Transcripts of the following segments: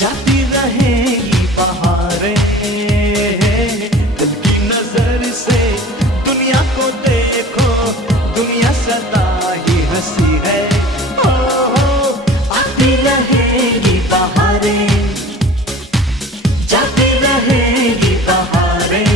जाती रहेगी बहारें। दिल की नजर से दुनिया को देखो, दुनिया सदा ही हंसी है। ओ आती रहेगी बहारें, जाती रहेगी बहारें।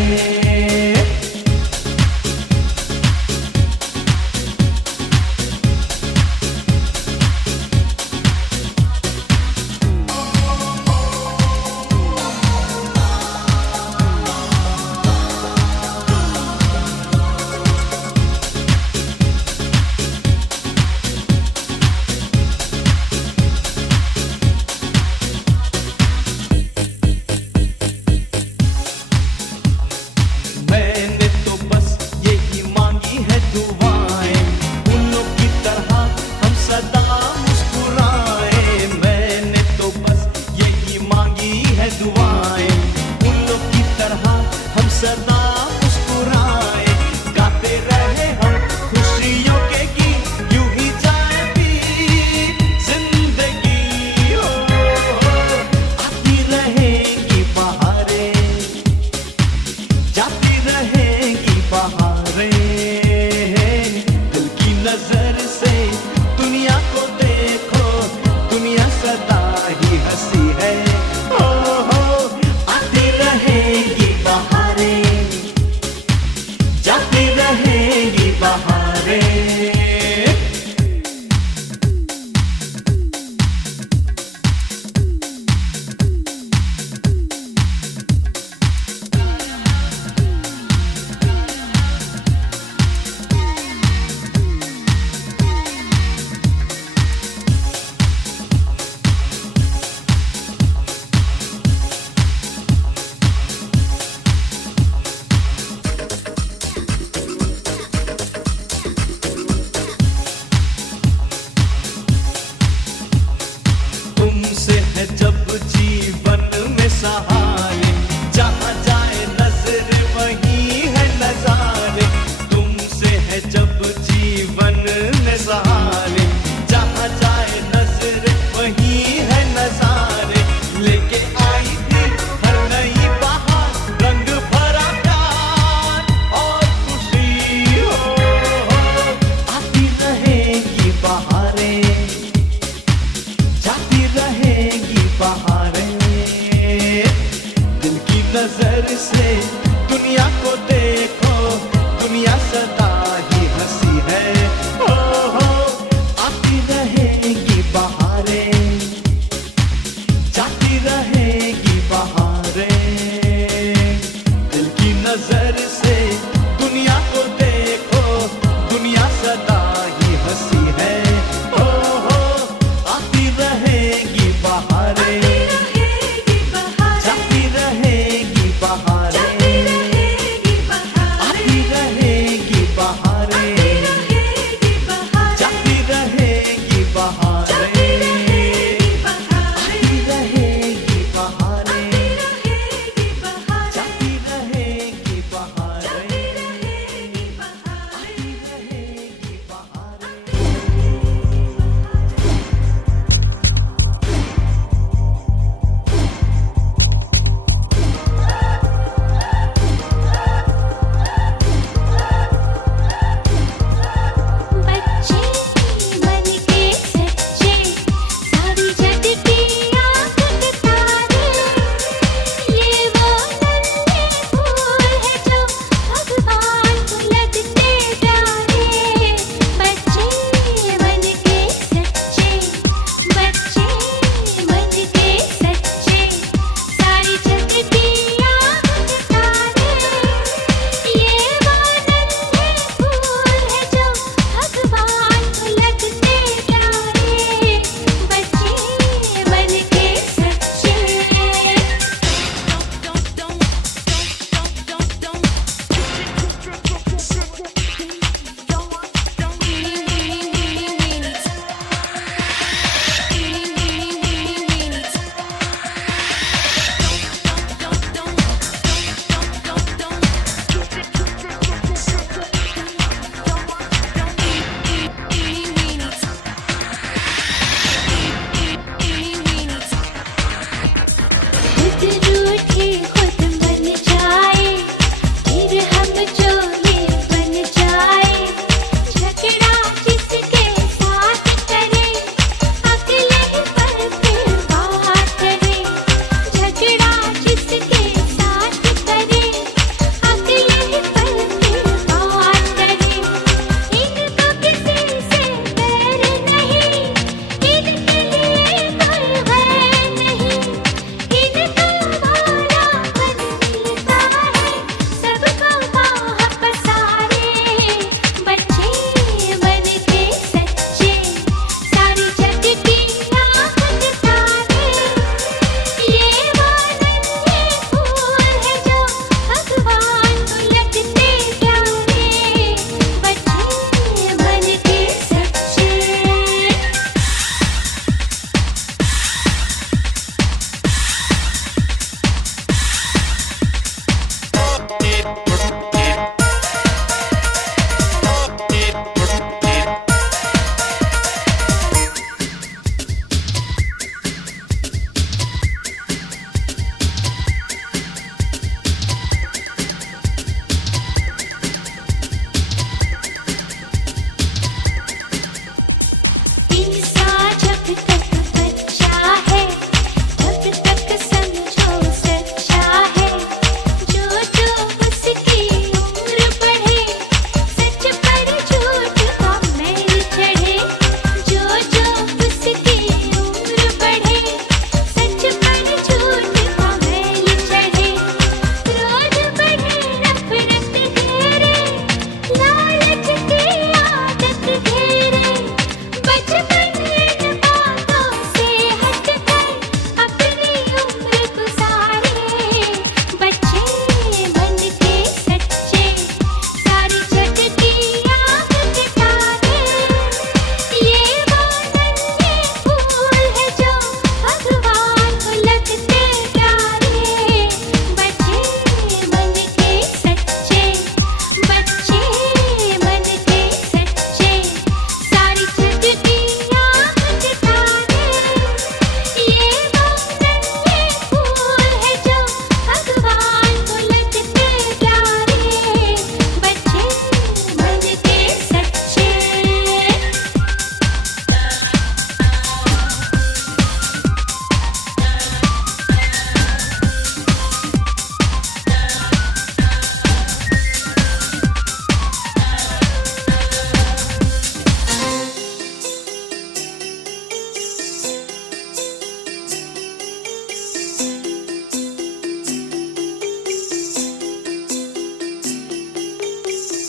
मैंने तो बस यही मांगी है दुआएं, फूलों की तरह हम सदा मुस्कुराएं। मैंने तो बस यही मांगी है दुआएं, फूलों की तरह हम सदा मुस्कुराएं। गाते रहे हम खुशियों के गीत, यूं ही जाए बीत जिंदगी। हो आती रहेगी बहारें, जाती रहेगी बहारें। दिल की नजर से दुनिया को देखो, दुनिया सदा ही हंसी है। हो आती रहेगी बहारें, जाती रहेगी बहारें। तुमसे है जब जीवन में सहारे, जहाँ जाए नजर वही है नजारे। तुमसे है जब जीवन में सहारे, जहाँ जाए नजर वही है नजारे। लेके आई थी हर नई बहार, रंग भरा प्यार और खुशी। हो आती रहेगी बहारें, जाती रहेगी बहारें। दिल की नजर से दुनिया को देखो, दुनिया सदा ही हंसी है। ओ आती रहेगी बहारें, जाती रहेगी बहारें। दिल की नजर से दुनिया को देखो, दुनिया सदा ही हंसी है। ओ आती रहेगी बहारें, जाती रहेगी बहारें। आती रहेगी बहारें।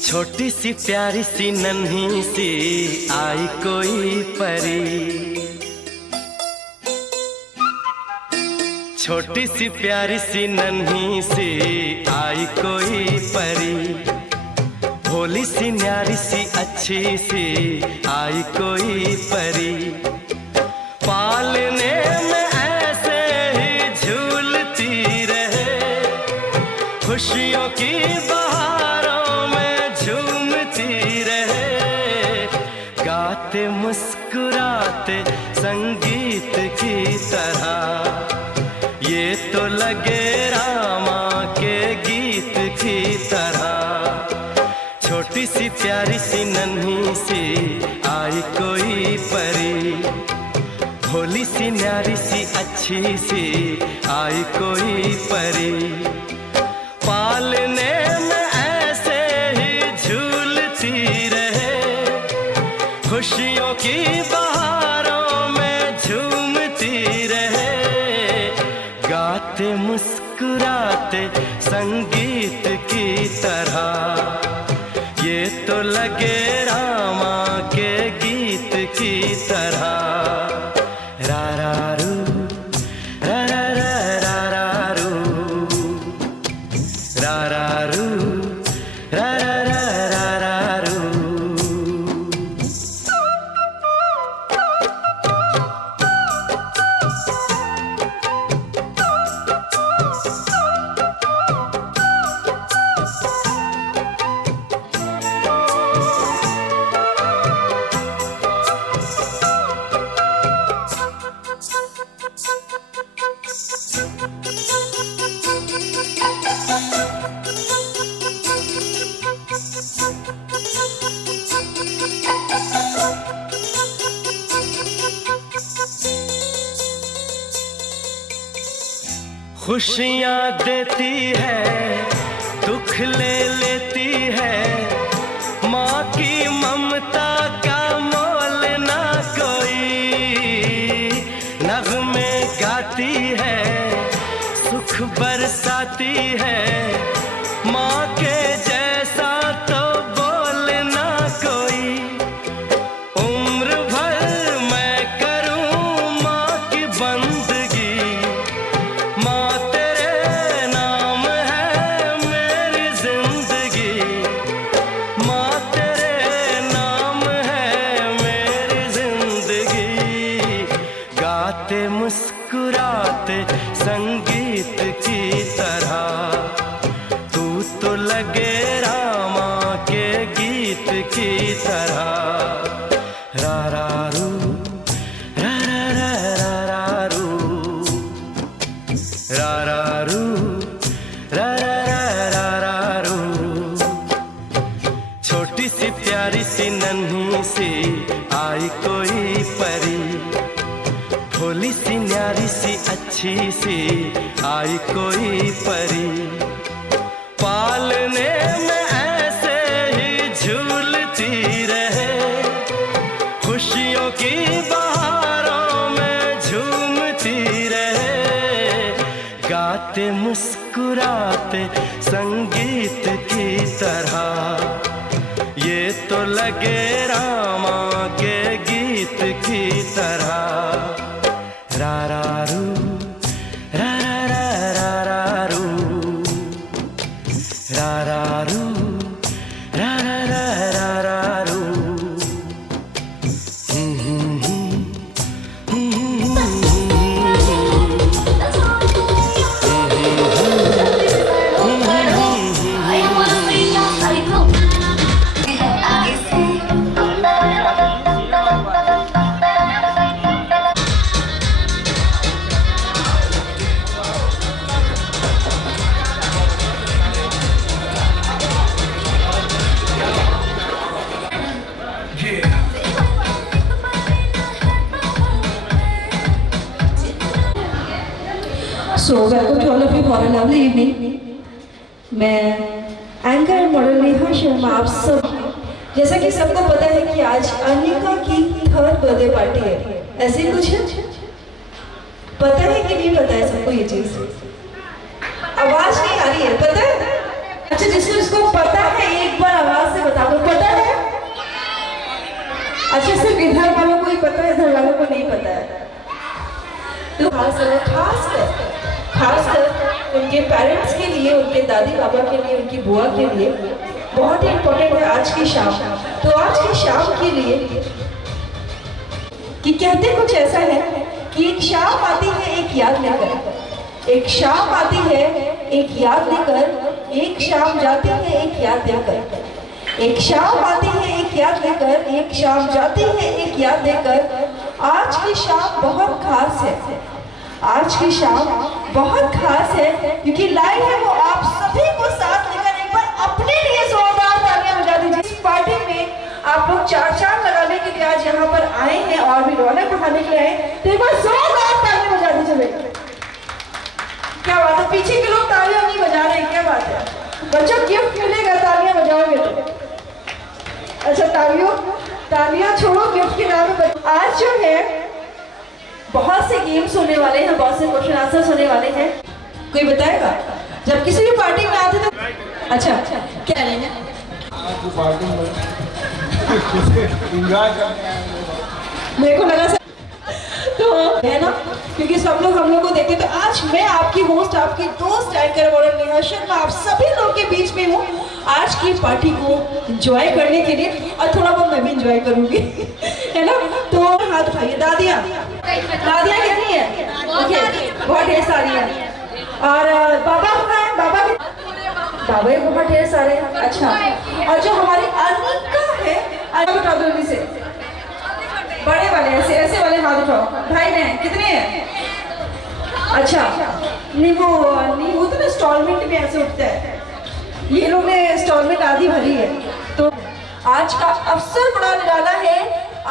छोटी सी प्यारी सी नन्ही सी आई कोई परी, छोटी सी प्यारी सी नन्ही सी आई कोई परी, भोली सी न्यारी सी अच्छी सी आई कोई परी, पालने में ऐसे ही झूलती रहे, खुशियों की बहारों में झूमती रहे, गाते मुस्कुराते संगीत की तरह, ये तो लगे रामा के गीत की तरह। छोटी सी प्यारी सी नन्ही सी आई कोई परी, भोली सी न्यारी सी अच्छी सी आई कोई परी, पालने में ऐसे ही झूलती रहे, खुशियों की बहारों में झूमती रहे, गाते मुस्कुराते संगीत की तरह, ये तो लगे रामा के गीत की तरह। रा रा रू रा रा रा रा रा रू रा रा रू रा रा रा रा रू। खुशियाँ देती है, दुख ले लेती है, माँ की ममता का मोल ना कोई, नग़्मे गाती है, सुख बरसाती है, माँ के जैसा तो बोल ना कोई, उम्र भर मैं करूँ माँ की बंदगी, गाते मुस्कुराते संगीत की तरह, तू तो लगे रामा के गीत की तरह। रा रा रू रा रा रा रा रू रा रा रू रा रा रा रा रू। छोटी सी प्यारी सी नन्ही सी आई कोई परी, भोली सी न्यारी सी अच्छी सी आई कोई परी, पालने में ऐसे ही झूलती रहे, खुशियों की बहारों में झूमती रहे, गाते मुस्कुराते संगीत की तरह, ये तो लगे रामा के गीत की तरह। रा रा रू रा रा रा रा रू रा रा रू रा रा रा रा रू। So welcome to all of you for a lovely evening. मैं एंकर मॉडल नेहा शर्मा आप सब, जैसा कि सबको पता है कि आज अनिका की 3rd बर्थडे पार्टी है, ऐसे ही कुछ है? पता है कि नहीं पता है सबको ये चीज? आवाज नहीं आ रही है, पता है? अच्छा जिसको पता है एक बार आवाज से इधर वालों को ही पता है, इधर वालों को नहीं पता है। तो खासकर उनके पेरेंट्स के लिए, उनके दादी बाबा के लिए, उनकी बुआ के लिए बहुत ही इम्पोर्टेंट है आज की शाम। तो आज की शाम के लिए कि कहते कुछ ऐसा है कि एक शाम आती है एक याद लेकर, एक शाम आती है एक याद लेकर, एक शाम जाती है एक याद देकर, एक शाम आती है एक याद लेकर, एक शाम जाती है एक याद देकर। आज की शाम बहुत खास है, आज की शाम बहुत खास है क्योंकि लाई है वो आप सभी को साथ लेकर। एक बार अपने लिए जोरदार तालियां बजा दीजिए। इस पार्टी में आप लोग चार लगाने के लिए आज यहाँ पर आए हैं और भी रौनक बढ़ाने के लिए आए, तो एक बार जोरदार तालियां बजा दीजिए। क्या बात है, पीछे के लोग तालियां नहीं बजा रहे, क्या बात है? बच्चों गिफ्ट मिलेगा तालियां बजाओगे तो। अच्छा तालियां छोड़ो, गिफ्ट के नाम पे आज जो है बहुत से गेम्स होने वाले हैं, बहुत से क्वेश्चन आंसर्स होने वाले हैं। कोई बताएगा जब किसी भी पार्टी में आते तो? अच्छा क्या लेंगे? मेरे को लगा तो है ना, क्योंकि सब लोग हम लोग को देखते। तो आज मैं आपकी होस्ट, आपकी दोस्त एंकर मॉडल नेहा शर्मा, आप सभी लोग के बीच में हूँ आज की पार्टी को एंजॉय करने के लिए, और थोड़ा बहुत मैं भी एंजॉय करूंगी है ना। तो हाथ उठाइए। दादियाँ कितनी है? बहुत ढेर सारी है। और बाबा कहाँ है? बाबा भी बहुत ढेर सारे हैं। अच्छा, और जो हमारी अनिका है, उठा दो जल्दी से, बड़े वाले ऐसे वाले हाथ उठाओ। भाई बहन कितने हैं? अच्छा, नहीं वो तो ना इंस्टॉलमेंट में ऐसे उठता है, ये लोग ने इंस्टॉलमेंट आधी भरी है। तो आज का अवसर बड़ा निराला है,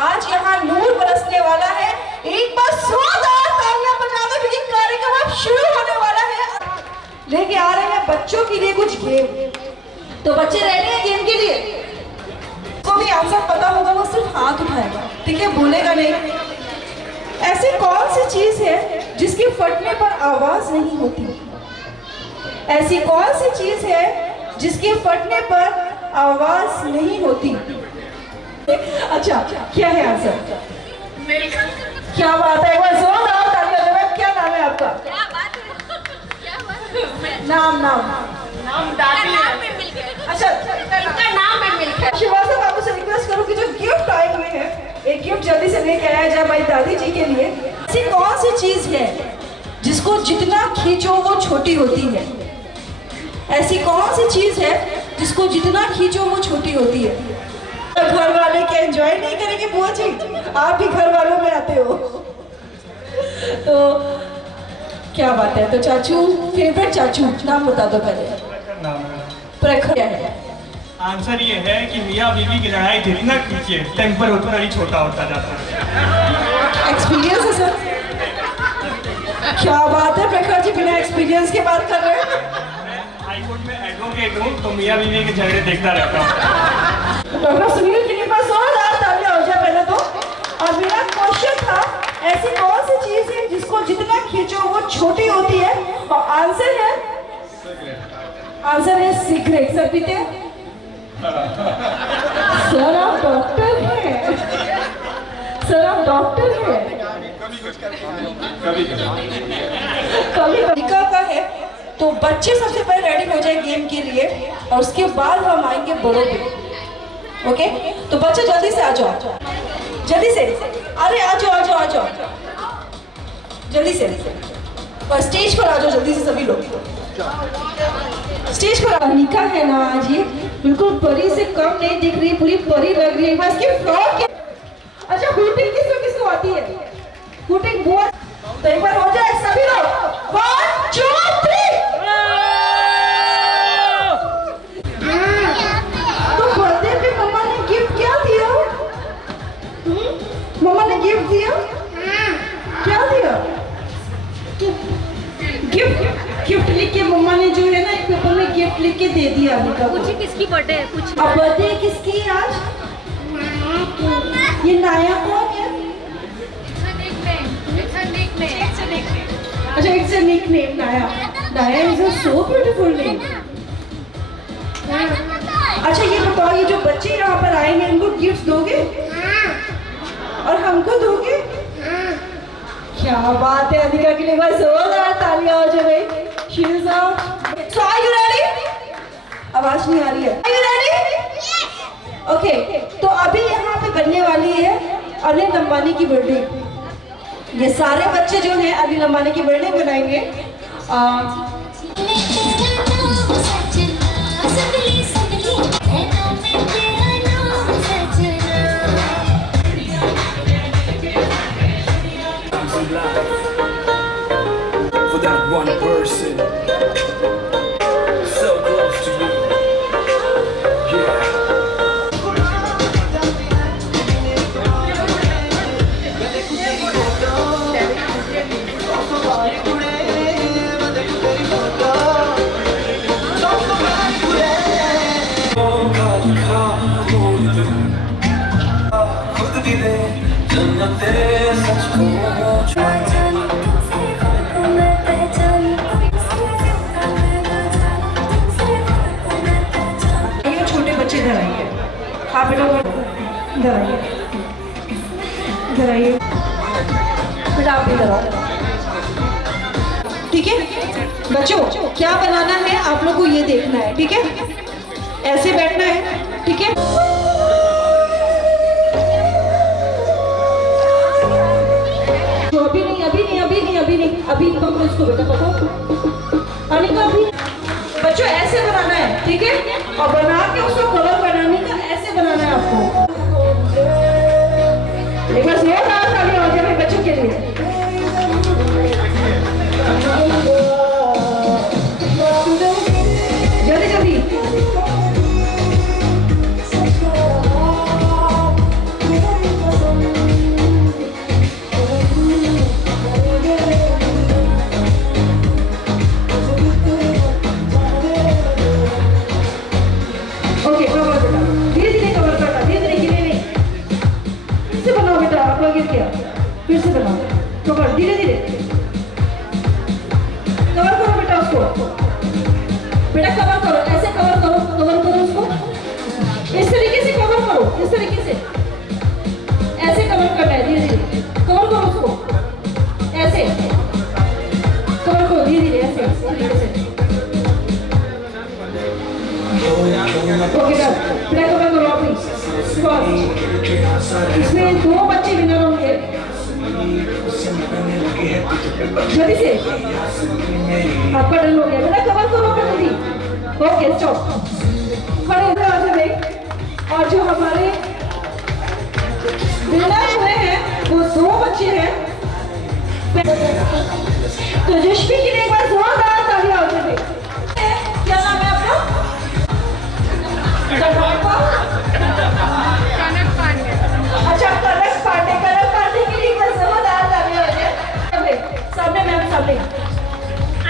आज यहाँ नूर बरसने वाला है। एक बार जोरदार तालियां बजा दो क्योंकि कार्यक्रम अब शुरू होने वाला है। लेके आ रहे हैं बच्चों के लिए कुछ गेम, तो बच्चे रेडी हैं गेम के लिए? तो भी आंसर पता होगा वो सिर्फ हाथ उठाएगा, ठीक है, बोलेगा नहीं। ऐसी कौन सी चीज है जिसके फटने पर आवाज नहीं होती? ऐसी कौन सी चीज है जिसके फटने पर आवाज नहीं होती? अच्छा, क्या है आंसर? क्या बात है, एक बार जोरदार तालियां दो। क्या नाम है आपका? नाम दादी है। अच्छा, इनका नाम में मिल गया। शिवासा बाबू से रिक्वेस्ट करूं कि जो गिफ्ट आए हुए हैं, एक गिफ्ट जल्दी से लेके आया जाए हमारी दादी जी के लिए। ऐसी कौन सी चीज है जिसको जितना खींचो वो छोटी होती है? ऐसी कौन सी चीज है जिसको जितना खींचो वो छोटी होती है? घर वाले क्या एंजॉय नहीं करेंगे बुआ जी? आप भी घर वालों में आते हो तो क्या बात है। तो चाचू, फेवरेट चाचू नाम बता दो पहले। प्रखर क्या है? आंसर ये है कि मियाँ बीवी की लड़ाई जितना खींचे टेम्पर उतना ही छोटा होता जाता है। एक्सपीरियंस है सर? क्या बात है प्रखर जी, बिना एक्सपीरियंस के बात कर रहे हैं। हाईकोर्ट में एडवोकेट हूँ तो मियाँ बीवी के झगड़े देखता रहता हूँ। डॉक्टर सुनील के पास जोरदार तालियां हो जाए पहले तो। और मेरा क्वेश्चन था, ऐसी कौन सी चीज है जिसको जितना खींचो वो छोटी होती है? और आंसर है सिगरेट। सर पीते हैं? सर आप डॉक्टर हैं, सर आप डॉक्टर हैं। कभी का है। तो बच्चे सबसे पहले रेडी हो जाए गेम के लिए और उसके बाद हम आएंगे बड़ों पे। ओके, तो बच्चे जल्दी से आ जाओ, जल्दी से। अरे आ जाओ जल्दी से, और स्टेज पर आ जाओ जल्दी से सभी लोग। स्टेज पर अनिका है ना आज, ये बिल्कुल परी से कम नहीं दिख रही, पूरी परी लग रही है। बस के फ्रॉक के। अच्छा, हुटिंग किसको आती है? हुटिंग बहुत। तो एक बार हो जाए सभी लोग। 1 2 3। तो बर्थडे पे मम्मा ने गिफ्ट क्या दिया? मम्मा ने गिफ्ट दिया? क्या दिया? गिफ्ट लिख के मम्मा ने जो है ना एक पेपर में गिफ्ट लिख के दे दिया अनिका को। किसकी बर्थडे है? कुछ अब बर्थडे किसकी है आज? ये नाया कौन है? अच्छा, इट्स अ निकनेम नाया। नाया is a so beautiful name. अच्छा ये बताओ, ये जो बच्चे यहाँ पर आए हैं इनको गिफ्ट दोगे? और हमको दोगे? क्या बात है, अनिका के लिए बस जोरदार तालियां हो जाए भाई। She is out. So are you ready? आवाज नहीं आ रही है। Are you ready? ओके, तो अभी यहाँ पे बनने वाली है अनिल अंबानी की बिल्डिंग। ये सारे बच्चे जो हैं अनिल अंबानी की बिल्डिंग बनाएंगे। For that one person so close to you, yeah. खुद भी दे जन्नत तेरे सच को इधर आइए, आप बेटा इधर आइए, इधर आइए बेटा, आप इधर आओ। ठीक है बच्चों, क्या बनाना है आप लोग को ये देखना है, ठीक है? ऐसे बैठना है, ठीक है? तो अभी नहीं, अभी नहीं, अभी नहीं, अभी नहीं, अभी पकड़ो इसको बेटा, पकड़ो अनिका। अभी बच्चों ऐसे बनाना है, ठीक है? और बना के उसको कवर बनाने का ऐसे बनाना है आपको। एक बार जोरदार तालियां हो जाए बच्चों के लिए। जल्दी जल्दी। फिर से बनाओ, कवर धीरे धीरे कवर करो बेटा उसको, बेटा कवर करो, ऐसे कवर करो, कवर करो उसको, इस तरीके से कवर करो, इस तरीके से ऐसे कवर करना है, धीरे धीरे कवर करो उसको, ऐसे कवर करो धीरे धीरे, ऐसे ओके बेटा कवर करो आप। इसमें 2 बच्चे विनर होंगे, जल्दी से आपका डन हो गया बेटा, कवर करो जल्दी। ओके स्टॉप, खड़े इधर आ जाए। और जो हमारे विनर हुए हैं वो 2 बच्चे हैं, तो यशवी के लिए एक बार जोरदार तालियां हो जाए। क्या नाम है आपका? अच्छा कनक पांडे, कनक पांडे के लिए बस जोरदार तालियां हो जाए। सामने मैम, सामने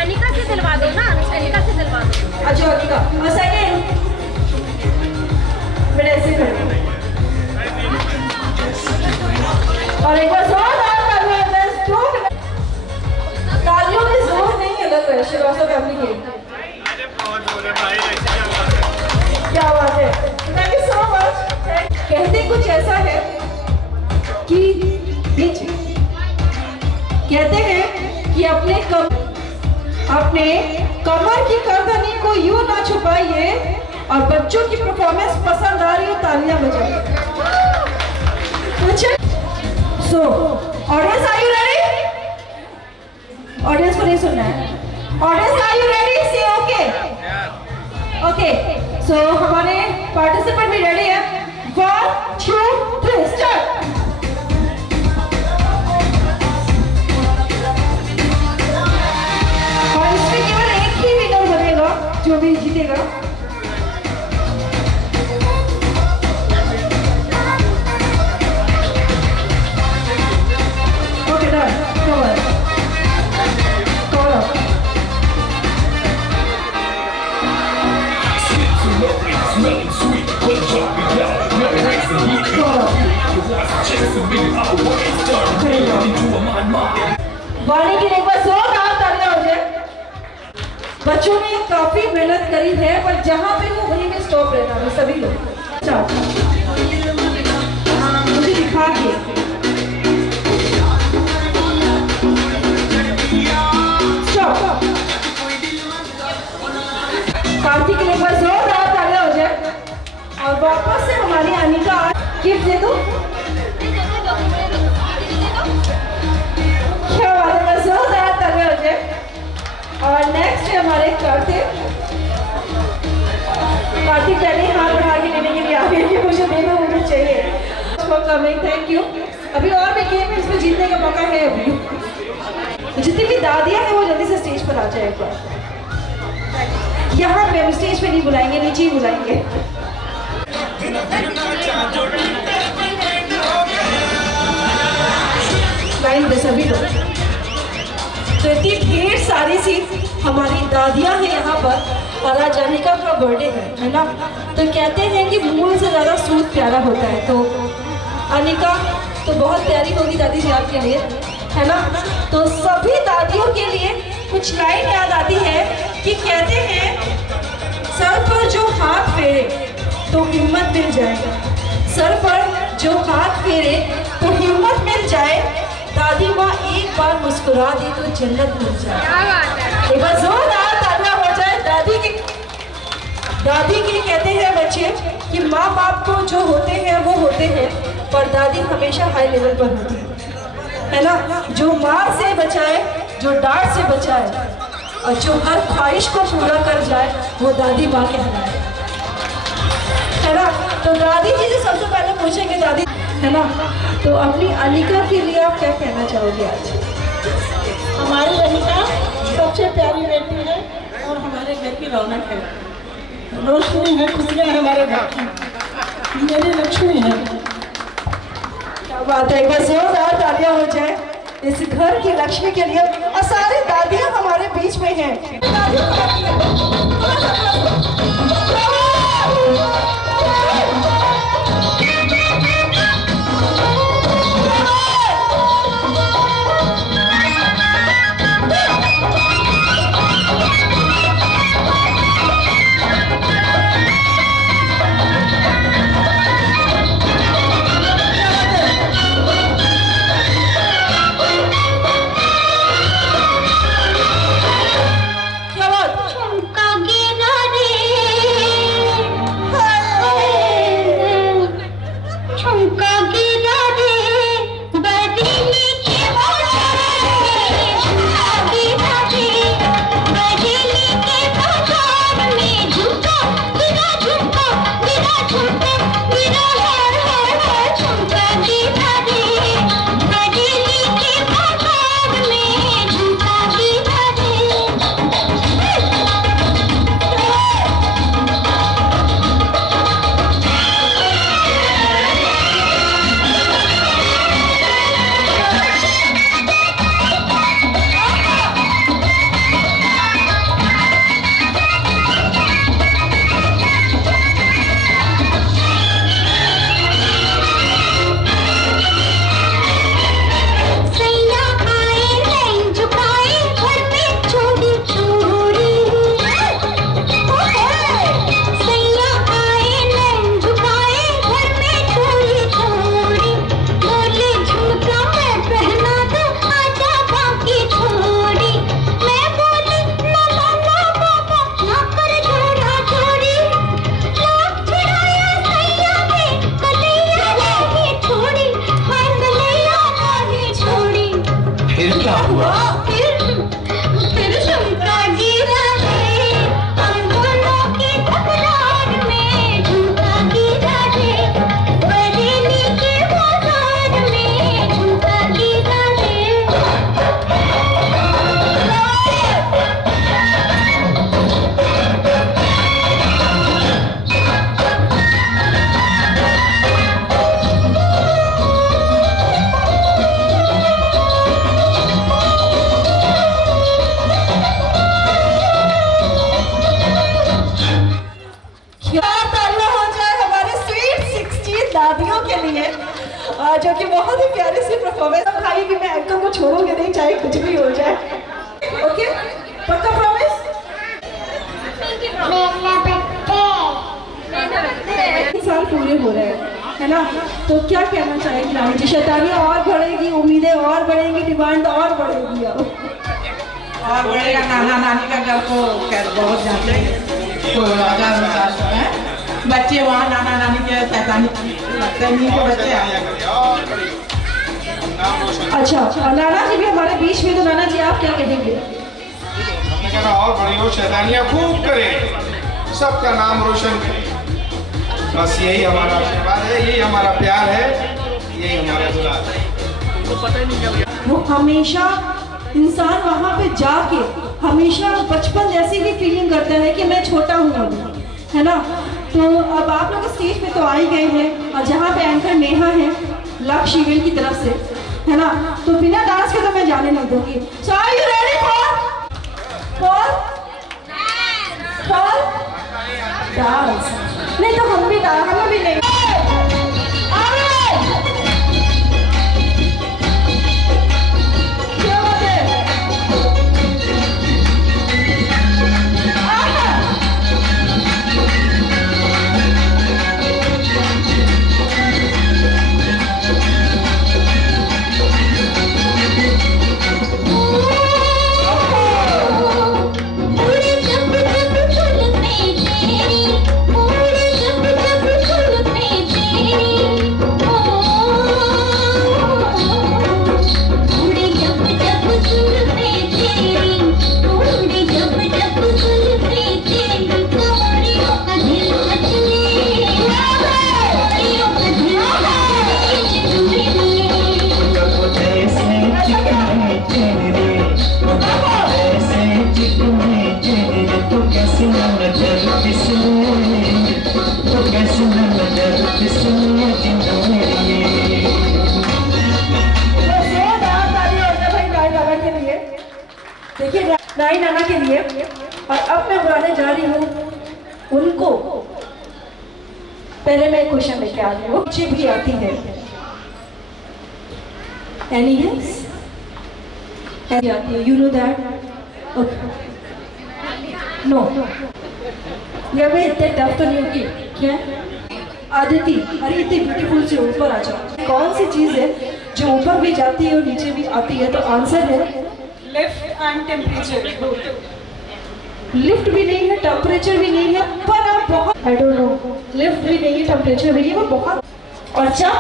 अनिका से दिलवा दो ना, अनिका से दिलवा दो। अच्छा अनिका, और सेकंड बेटा ऐसे करो, और एक बार जोरदार तालियां। तालियों में जोर नहीं है लग रहा है श्रीवास्तव फैमिली के। क्या बात है, थैंक यू सो मच। कहते कुछ ऐसा है कि कहते हैं कि अपने कमर की गर्दनी को यूं ना छुपाइए, और बच्चों की परफॉर्मेंस पसंद आ रही हो तालियां बजाइए। So audience are you ready? ऑडियंस को नहीं सुनना है। Audience are you ready? Say okay okay, so हमारे पार्टिसिपेंट भी रेडी है। 1 2 3 स्टार्ट। और इसमें केवल एक ही विनर बनेगा जो भी जीतेगा। Okay done, cover cover. smelling sweet, but drop it down. Never racing heat. Chase a minute, I always turn into a mind. वाणी की एक बार जोरदार तालियां हो जाए। बच्चों ने काफी मेहनत करी है, पर जहां पे वो वहीं पे स्टॉप रहना है सभी लोग। मुझे दिखा के गिफ्ट दे दो। क्या बात है, बस जोरदार तालियां हो जाए। और नेक्स्ट है हमारे कार्तिक पहले हाथ बढ़ा के लेने के लिए आ गए कि मुझे दे दो, मुझे चाहिए। Coming, thank you. अभी और भी गेम है, इसमें जीतने का मौका है अभी। जितनी भी दादियां हैं वो जल्दी से स्टेज पर आ जाए एक बार। यहाँ पे हम स्टेज पे नहीं बुलाएंगे, नीचे ही बुलाएंगे। लाइन पे सभी लोग। तो इतनी ढेर सारी सी हमारी दादियां हैं यहाँ पर, और आज अनिका का बर्थडे है ना। तो कहते हैं कि मूल से ज़्यादा सूद प्यारा होता है। तो अनिका तो बहुत प्यारी होगी दादी जी आपके लिए, है ना। तो सभी दादियों के लिए कुछ लाइन याद आती है कि कहते हैं सर पर जो हाथ फेरे तो हिम्मत मिल जाए, सर पर जो हाथ फेरे तो हिम्मत मिल जाए, दादी माँ एक बार मुस्कुरा दी तो जन्नत मिल जाए। एक बार जोरदार तालियां हो जाए दादी की। दादी के कहते हैं बच्चे कि माँ बाप तो जो होते हैं वो होते हैं, पर दादी हमेशा हाई लेवल पर होती है ना। जो मार से बचाए, जो डांट से बचाए, और जो हर ख्वाहिश को पूरा कर जाए, वो दादी माँ कहलाए, है ना। तो दादी जी से सबसे पहले पूछेंगे दादी, है ना। तो अपनी अनिका के लिए आप क्या कहना चाहोगे आज? हमारी अनिका सबसे प्यारी बेटी है और हमारे घर की रौनक है, रोशनी है, खुशियाँ है हमारे घर की, मेरी लक्ष्मी है। क्या बात है, एक बार जोरदार तालियां हो जाए इस घर की लक्ष्मी के लिए। और सारी दादियां हमारे बीच में हैं। जो कि बहुत ही प्यारी सी परफॉर्मेंस दिखाई कि मैं एक्टर को छोड़ूंगी नहीं, चाहे कुछ भी हो जाए। ओके, पक्का प्रॉमिस? 3 साल पूरे हो रहे हैं, है ना। तो क्या कहना चाहेगी रानी जी? शैतानियाँ और बढ़ेगी, उम्मीदें और बढ़ेंगी, डिमांड और बढ़ेगी, और बढ़ेगा। नाना नानी का घर को बहुत जाते हैं, बच्चे वहाँ नाना नानी के शैतानी लगता है इन्हीं के बच्चे आए। अच्छा, और नाना जी भी हमारे बीच में, तो नाना जी आप क्या कहेंगे? हमने कहना और बड़ी हो, शैतानियाँ खूब करें, सबका नाम रोशन करें। बस यही हमारा आशीर्वाद है, यही हमारा प्यार है, यही हमारा दुलार है। वो हमेशा इंसान वहाँ पे जाके हमेशा बचपन जैसी भी फीलिंग करता है कि मैं छोटा हूँ अभी, है ना। तो अब आप लोग स्टेज पे तो आ ही गए हैं, और जहाँ पे एंकर नेहा है लक्ष्य इवेंट की तरफ से, है ना, तो बिना डांस के तो मैं जाने नहीं दूंगी। So are you ready for dance? नहीं तो हम भी डांस, हमें भी नहीं। देखिए नाई नाना के लिए। और अब मैं बुलाने जा रही हूँ उनको। पहले मैं एक क्वेश्चन लेके आ रही हूँ, मुझे भी आती है। Any guess? आती है, यू नो दैट? नो, ये भी इतने टफ तो नहीं होगी। क्या आदिति? अरे इतनी ब्यूटीफुल से ऊपर आ जाओ। कौन सी चीज़ है जो ऊपर भी जाती है और नीचे भी आती है? तो आंसर है लिफ्ट एंड टेम्परेचर। लिफ्ट भी नहीं है, टेम्परेचर भी नहीं है, पर आप बहुत, आई डोंट नो, लिफ्ट भी नहीं है, टेम्परेचर भी नहीं है, वो बहुत। और जब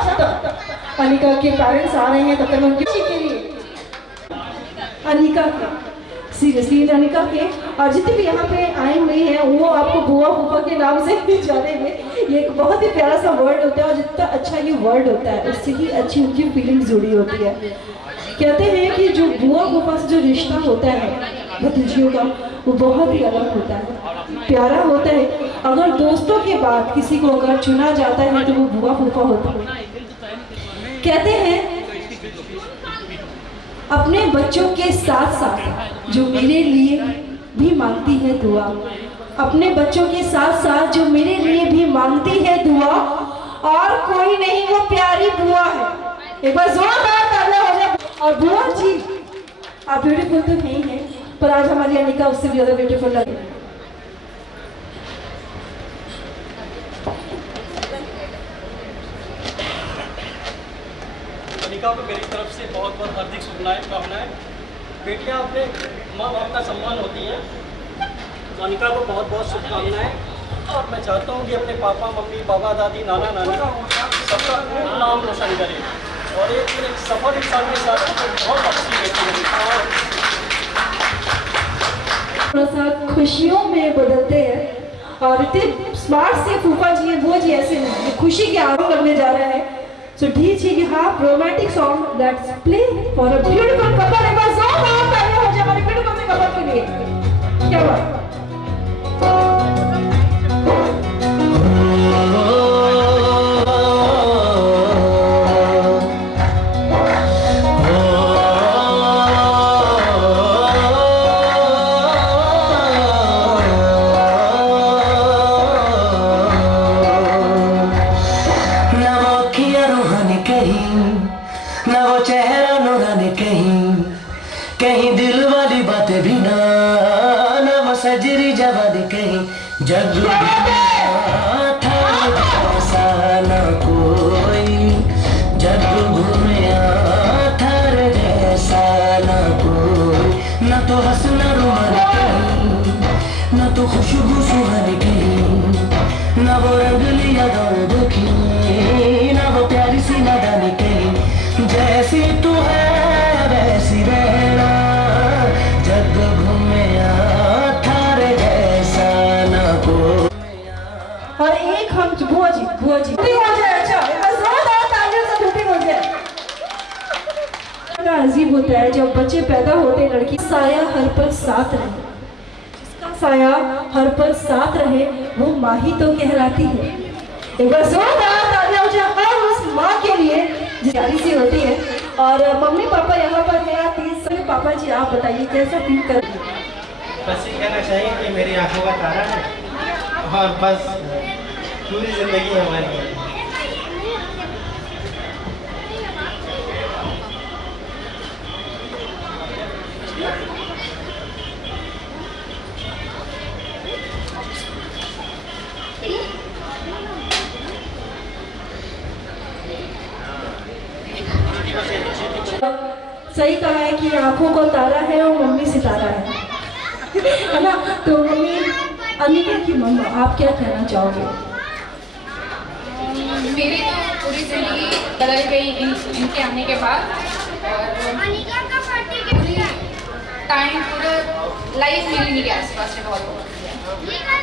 अनिका के पेरेंट्स आ रहे हैं तब तक उनकी के लिए अनिका के, सीरियसली अनिका के, और जितने भी यहाँ पे आए हुए हैं वो आपको बुआ फूफा के नाम से भी जानेंगे। ये एक बहुत ही प्यारा सा वर्ड होता है, और जितना अच्छा ये वर्ड होता है उससे ही अच्छी उनकी फीलिंग्स जुड़ी होती है। कहते हैं कि जो बुआ फूफा से जो रिश्ता होता है भतीजियों का, वो बहुत ही अलग होता है, प्यारा होता है। अगर दोस्तों के बाद किसी को अगर चुना जाता है तो वो बुआ फूफा होता है। कहते हैं अपने बच्चों के साथ साथ जो मेरे लिए भी मांगती है दुआ, अपने बच्चों के साथ साथ जो मेरे लिए भी मांगती है दुआ, और कोई नहीं वो प्यारी बुआ है। एक बार जोरदार तालियां हो जाए। और बुआ जी आप ब्यूटीफुल तो नहीं है, पर आज हमारी अनिका उससे भी ज़्यादा ब्यूटीफुल लगे। अनिका को मेरी तरफ से बहुत बहुत हार्दिक शुभकामनाएं। बेटियां अपने माँ बाप का सम्मान होती हैं, तो अनिका को बहुत बहुत शुभकामनाएं। और मैं चाहता हूँ कि अपने पापा मम्मी बाबा दादी नाना नानी सबका खूब नाम रोशन करें, और एक सफल इंसान के साथ बहुत अच्छी बेटी है। थोड़ा सा खुशियों में बदलते हैं, और इतने स्मार्ट से फूफा जी हैं, वो जी ऐसे नहीं, खुशी के आरोप लगने जा रहा है। So DJ you have romantic song that's play for a beautiful couple. एक बार जोरदार तालियां हो जाए हमारे ब्यूटीफुल से कपल के लिए। क्या बात? कहीं दिल वाली बातें भी ना, ना वो सजरी जवाद कहीं जग था ऐसा ना कोई, जग घूमया थार जैसा ना कोई, ना तो हंसना रोना कहीं, ना तो खुशबू सुहानी कहीं, ना वो रंग लिया दौड़ देखी, साया हर पल साथ रहे, जिसका साया हर पल साथ रहे वो माँ ही तो कहलाती है। एक बार जोरदार तालियां हो जाए हर उस माँ के लिए जो प्यारी सी होती है। और मम्मी पापा यहाँ पर है, तीन पापा जी आप बताइए कैसा फील कर रहे हैं? बस ये कहना चाहिए कि मेरी आंखों का तारा है और बस पूरी जिंदगी हमारी है। सही कहा है कि आंखों को तारा है और मम्मी सितारा है ना? तो मम्मी अनिका की मम्मा आप क्या कहना चाहोगे? मेरी तो पूरी जिंदगी बदल गई इनके आने के बाद। और पूरी टाइम पूरा लाइफ मेरी इन्हीं के आसपास रिवॉल्व हो गई है।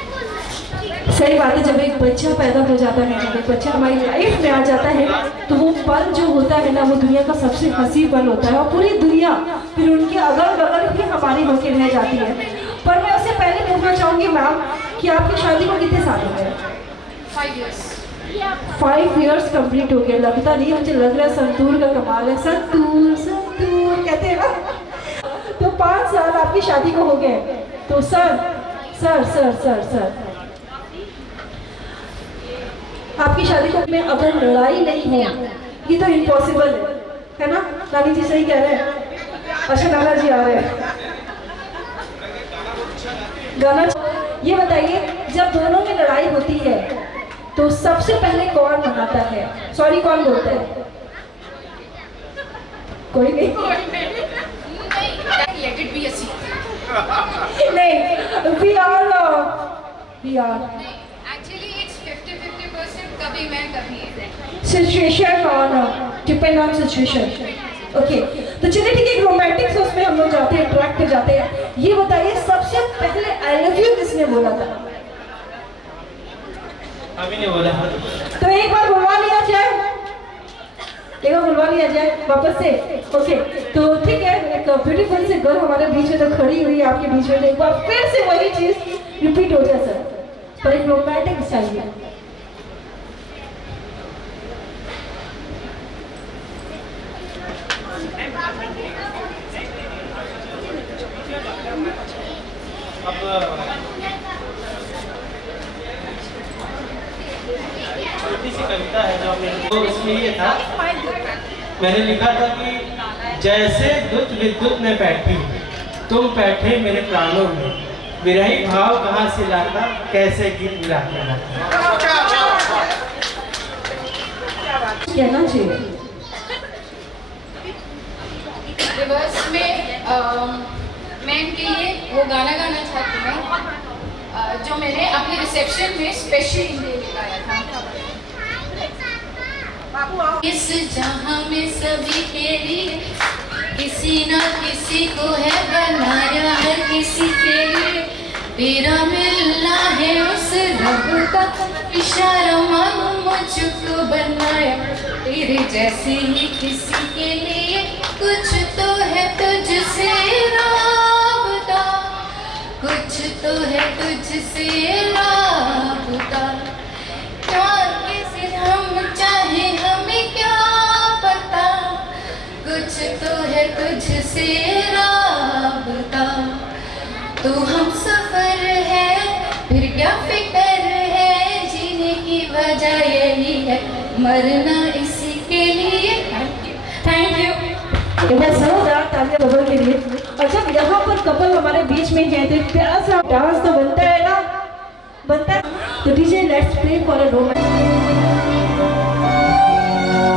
सही बात है, जब एक बच्चा पैदा हो जाता है, जब एक बच्चा हमारी लाइफ में आ जाता है तो वो पल जो होता है ना वो दुनिया का सबसे हंसी पल होता है और पूरी दुनिया फिर उनके अगल बगल ही हमारी होकर रह जाती है। पर मैं उससे पहले पूछना चाहूँगी मैम कि आपकी शादी को कितने साल हो गए? 5 years। 5 years कंप्लीट हो गए। लगता नहीं, मुझे लग रहा है संतूर का कमाल है। संतूर संतूर कहते हैं ना। तो 5 साल आपकी शादी को हो गए। तो sir sir sir sir sir आपकी शादी को में अगर लड़ाई नहीं हो ये तो इम्पॉसिबल है ना? नानी जी सही कह रहे हैं। अच्छा नाना जी आ रहे हैं गाना। ये बताइए जब दोनों में लड़ाई होती है तो सबसे पहले कौन मनाता है, सॉरी कौन बोलता है? कोई नहीं। Let it be a secret। नहीं, we are Actually it's 50-50%, कभी मैं कभी सिचुएशन और डिपेंड ऑन सिचुएशन। ओके, तो चलिए ठीक है, एक रोमांटिक सॉन्ग में हम लोग जाते हैं, ट्रैक पे जाते हैं। ये बताइए सबसे पहले आई लव यू किसने बोला था? अभी नहीं बोला। तो एक बार बुलवा लिया जाए, एक बार बुलवा लिया जाए वापस से। ओके, तो ठीक है, एक ब्यूटीफुल सी गर्ल हमारे बीच में तो खड़ी हुई है आपके बीच में, एक बार फिर से वही चीज रिपीट हो जाए सर, पर एक रोमांटिक स्टाइल में। छोटी सी कविता है जो आपने, तो इसमें ये था, मैंने लिखा था कि जैसे दूत विद्युत में बैठी तुम बैठे मेरे प्राणों में, विरही भाव कहाँ से लाता, कैसे गीत मिला के लाता। कहना चाहिए रिवर्स में मैं इनके लिए वो गाना गाना चाहती हूँ जो मैंने अपने रिसेप्शन में स्पेशल इनके लिए गाया था। इस जहां में सभी के लिए किसी न किसी को है बनाया है, किसी के लिए तेरा मिलना है उस रब का इशारा, मानो मुझको बनाया तेरे जैसे ही किसी के लिए कुछ तो है तुझसे राबता, कुछ तो है तुझसे राबता, क्या किसी हम चाहे हमें क्या पता, कुछ तो है तुझसे राबता, तू हम सफर है फिर क्या फिक्र है, जीने की वजह यही है मरना इसी के लिए। Thank you. कपल के लिए। और जब यहाँ पर कपल हमारे बीच में है तो एक प्यारा सा डांस तो बनता है ना, बनता है। तो DJ let's play for a romance.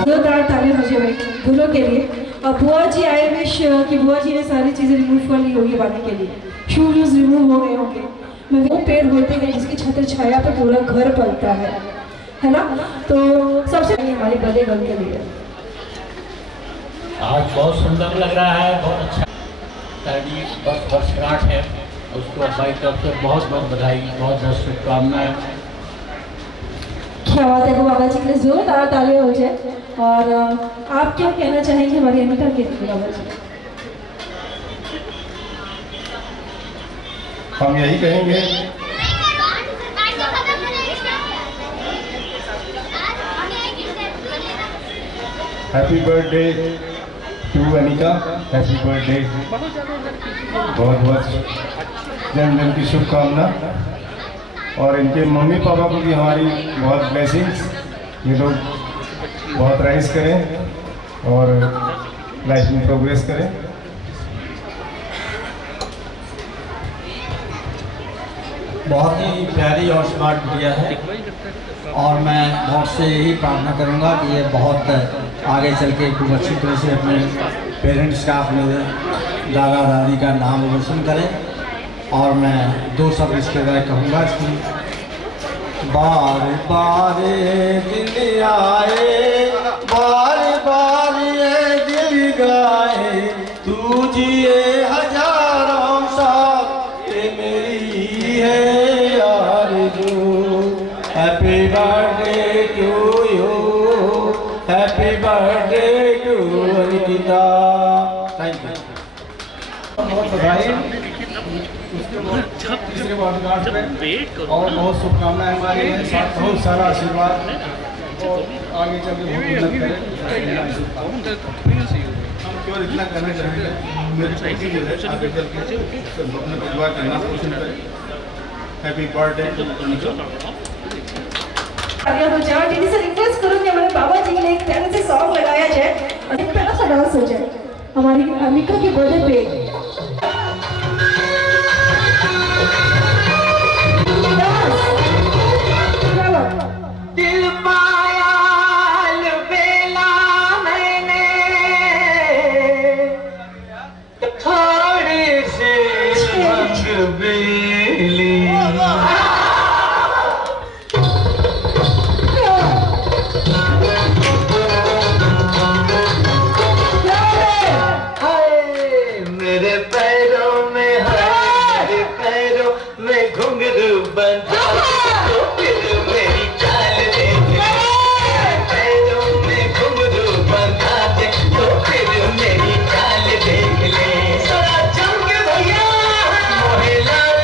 जोरदार ताली बजे हुए दूल्हों के लिए। और बुआ जी आए, विश कि बुआ जी ने सारी चीजें रिमूव कर ली होगी बाने के लिए, शूज रिमूव हो गए होंगे। मैं वो पेड़ होते हैं जिसकी छत्र छाया पर पूरा घर पलता है ना? तो सबसे पहले हमारे बड़े घर के लिए आज बहुत सुंदर लग रहा है, बहुत अच्छा। शादी वर्षगांठ है, उसको हमारी तरफ से बहुत बहुत बधाई, बहुत बहुत शुभकामनाएं। क्या बात है, बाबा जी के लिए जोरदार तालियां हो जाए। और आप क्या कहना चाहेंगे हमारी अनिका के लिए बाबा जी? हम यही कहेंगे happy birthday to Anika, happy birthday, बहुत बहुत जन्मदिन की शुभकामना। और इनके मम्मी पापा को भी हमारी बहुत ब्लेसिंग्स, ये लोग बहुत राइज करें और लाइफ में प्रोग्रेस करें। बहुत ही प्यारी और स्मार्ट गुड़िया है और मैं बहुत से यही प्रार्थना करूंगा कि ये बहुत आगे चल के खूब अच्छी तरह से अपने पेरेंट्स का, अपने दादा दादी का नाम रोशन करें। और मैं दो शब्द इसके बारे कहूँगा इसमें, बार बार दिल आए, बार बार ये दिल गाए, तू जिए हजारों साल, ये मेरी है आरज़ू। Happy birthday to you, happy birthday to Anita. Thank you. बहुत बधाई इसके वर्षगांठ पे और बहुत शुभकामनाएं हमारी हैं, साथ बहुत सारा आशीर्वाद और आगे चल के बहुत उन्नत करें। हम केवल इतना करना चाहेंगे, मेरी कोशिश है आगे चल के अपने परिवार का नाम रोशन करें। Happy birthday to Anika. आगे हो जाओ, दीदी से रिक्वेस्ट करूंगी हमारे बाबा जी के लिए एक प्यारे से सॉन्ग लगाया जाए और एक प्यारा सा डांस हो जाए हमारी अनिका की बर्थडे पे। दिल पाया बेला मैंने, थोड़ी सी बेली, मेरे पैरों में है, मेरे पैरों में घुंघरू बंधा, तो फिर मेरी चाल देख ले, पैरों में घुंघरू बंधा दे, तो फिर मेरी चाल देख ले। जरा चमक भैया मोहे लाल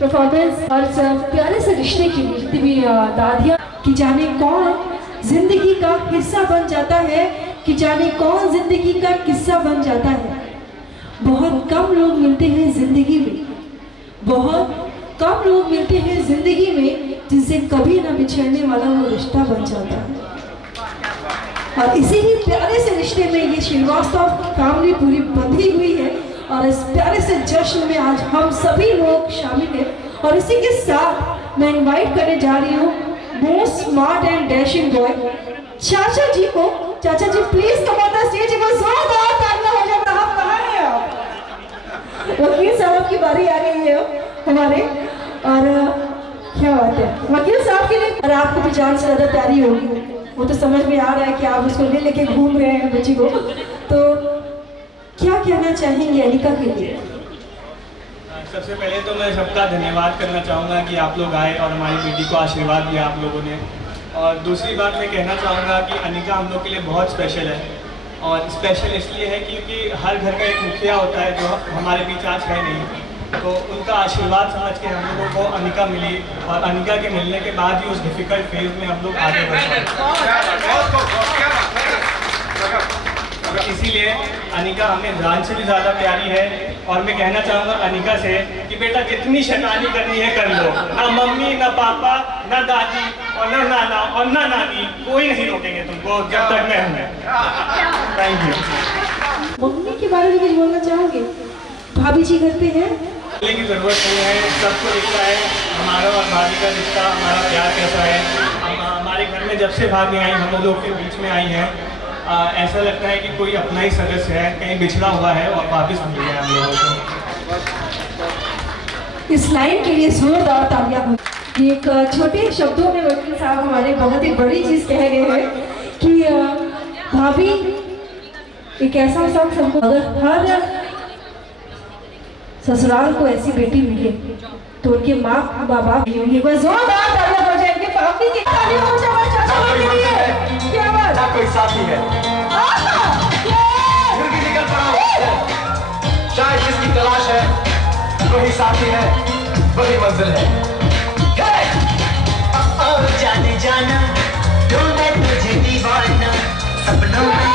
परफॉर्मेंस और प्यारे से रिश्ते की जितनी भी दादियाँ कि जाने कौन जिंदगी का हिस्सा बन जाता है, कि जाने कौन जिंदगी का किस्सा बन जाता है। बहुत कम लोग मिलते हैं जिंदगी में, बहुत कम लोग मिलते हैं जिंदगी में जिनसे कभी ना बिछड़ने वाला वो रिश्ता बन जाता है। और इसी ही प्यारे से रिश्ते में ये श्रीवास्तव फैमिली पूरी बंधी हुई है और इस प्यारे से जश्न में आज हम सभी लोग शामिल हैं। और इसी के साथ मैं इनवाइट करने जा रही हूँ most smart and dashing boy चाचा जी को। चाचा जी please come on the stage, जोरदार तालियां हो जाए। आप कहाँ हैं आप? वकील साहब की बारी आ गई है हमारे, और क्या बात है वकील साहब के लिए। और आपको भी जान से ज्यादा प्यारी होगी, वो तो समझ में आ रहा है कि आप उसको ले लेके घूम रहे हैं बच्ची को। तो क्या कहना चाहेंगे अनिका के लिए? सबसे पहले तो मैं सबका धन्यवाद करना चाहूँगा कि आप लोग आए और हमारी बेटी को आशीर्वाद दिया आप लोगों ने। और दूसरी बात मैं कहना चाहूँगा कि अनिका हम लोग के लिए बहुत स्पेशल है। और स्पेशल इसलिए है क्योंकि हर घर का एक मुखिया होता है जो हमारे बीच आज है नहीं, तो उनका आशीर्वाद समझ के हम लोगों को अनिका मिली। और अनिका के मिलने के बाद ही उस डिफ़िकल्ट फेज में हम लोग आगे बढ़े। इसीलिए अनिका हमें जान से भी ज़्यादा प्यारी है। और मैं कहना चाहूँगा अनिका से कि बेटा जितनी शैतानी करनी है कर लो, ना मम्मी ना पापा ना दादी और ना नाना और ना नानी कोई नहीं रोकेंगे तुमको जब तक मैं हूँ। Thank you. मम्मी के बारे में कुछ बोलना चाहोगे? भाभी जी घर पे हैं? बोलने की ज़रूरत नहीं है, सबको दिखता है हमारा और भाभी का रिश्ता, हमारा प्यार कैसा है। हमारे घर में जब से भाभी आई हम लोग के बीच में आई हैं, ऐसा लगता है कि कोई अपना ही सदस्य है, कहीं बिछड़ा हुआ है और वापस मिल गया हम लोगों को। इस लाइन के लिए जोरदार तालियां हो। एक छोटे शब्दों में वकील साहब हमारे बहुत ही बड़ी चीज़ कह गए हैं कि भाभी एक ऐसा शब्द सबको, अगर हर ससुराल को ऐसी बेटी मिले तो उनके माँ बाबा होंगे। जोरदार तालियां हो जाए इनके फैमिली की। तालियां हो जाए हमारे चाचा के लिए। क्या बात? ना कोई साथी है, जिंदगी निकल पड़ा, शायद जिसकी तलाश है वही साथी है, वही मंजिल है। जाने जाना ढूंढे तुझे दीवाना, सपनों में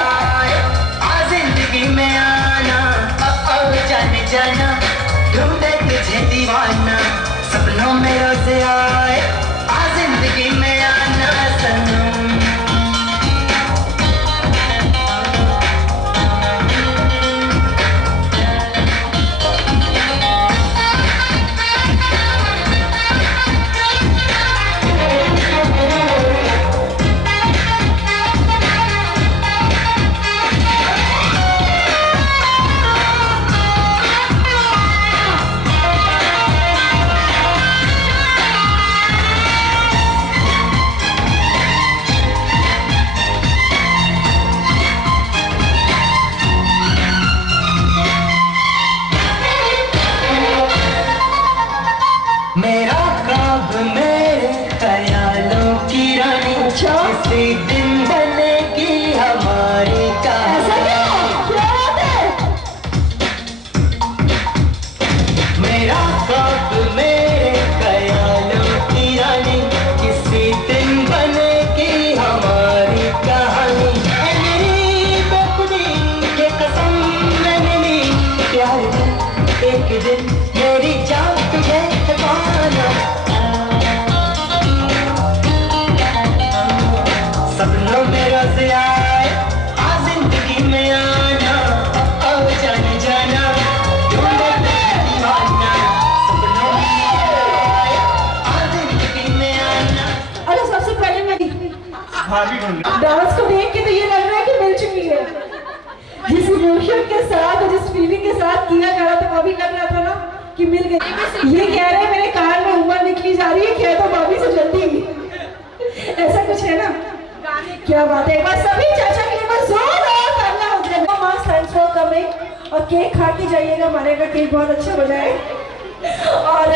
आए आ जिंदगी में आना। जाने जाना ढूंढे तुझे दीवाना, सपनों में रोज आए आ जिंदगी में आना सनम। मेरा ख्वाब मेरे ख्यालों की रानी, किसी दिन बनेगी हमारी कहानी। मेरा ख्वाब मेरे ख्यालों की रानी, किसी दिन बनेगी हमारी कहानी। मेरी बेखुदी ये कसम मैंने ली, प्यार में एक दिन मेरी जान तुझे सपनों में रोज आए आ जिंदगी में आना। जाने जाना ढूंढे दीवाना, सपनों में आए आ जिंदगी में आना। अरे सबसे पहले मैं भाभी ढूंढ डांस को देख के तो ये लग रहा है कि मिल चुकी है। जिस इमोशन के साथ, जिस फीलिंग के साथ किया जा रहा था, वो भी लग रहा था ना कि मिल गई। ये कह रहे हैं मेरे कान में उम्र निकली जा रही है, क्या तो भाभी से जल्दी ऐसा कुछ है ना? क्या बात है। एक बार सभी चाचा के लिए बस जोरदार तालियां हो जाए। मास थैंक्स फॉर कमिंग। और केक खा के जाइएगा, हमारे का केक बहुत अच्छा बना है। और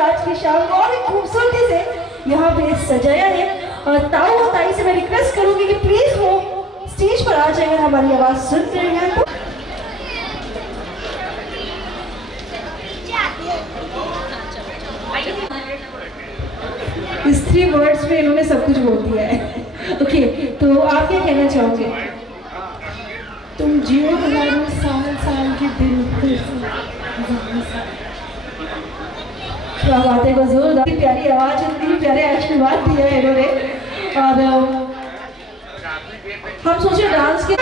आज की शाम को और खूबसूरती से यहाँ पे सजाया है। और ताऊ और ताई से मैं रिक्वेस्ट करूंगी कि प्लीज वो स्टेज पर आ जाए, हमारी आवाज सुन रहे हैं तो। 3 वर्ड्स में इन्होंने सब कुछ बोल दिया है। ओके, तो आप क्या कहना चाहोगे? तुम जियो हजारों साल साल के दिन। क्या बात है, जोरदार प्यारी आवाज, इतनी प्यारे आशीर्वाद दिया है इन्होंने। और हम सोचे डांस के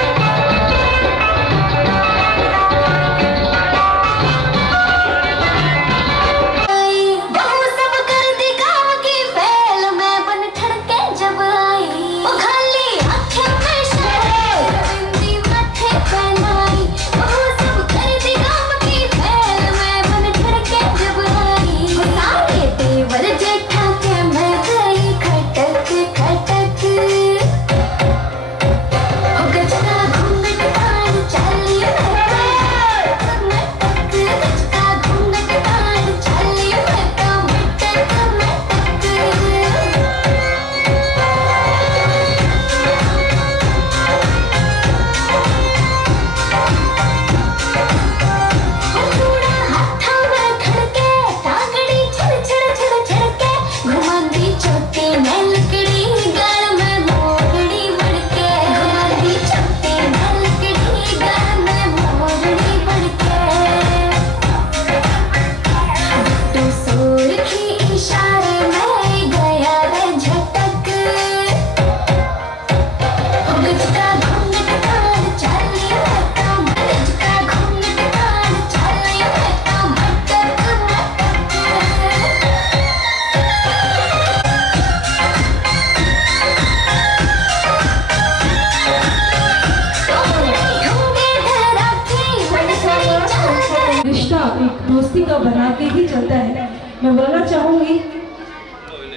दोस्ती का बना के ही चलता है। मैं बोलना चाहूंगी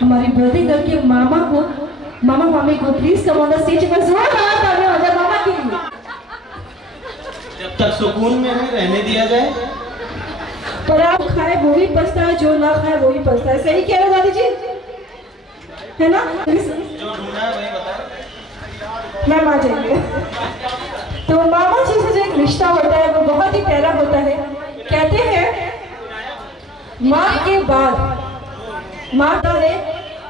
हमारी बर्थडे गर्ल के मामा को, मामा मामी को please come on the stage पर जोरदार तालियां हो जाए मामा के लिए। जब तक सुकून में है रहने दिया जाए। पर आप खाए वो भी पछता है, जो ना खाए वो भी पछता है। सही कह रहे हो दादी जी, है ना? जो ढूंढा है वही बता। मैम आ जाएंगे। तो मामा जी से जो एक रिश्ता होता है वो बहुत ही प्यारा होता है। कहते हैं माँ के बाद माँ है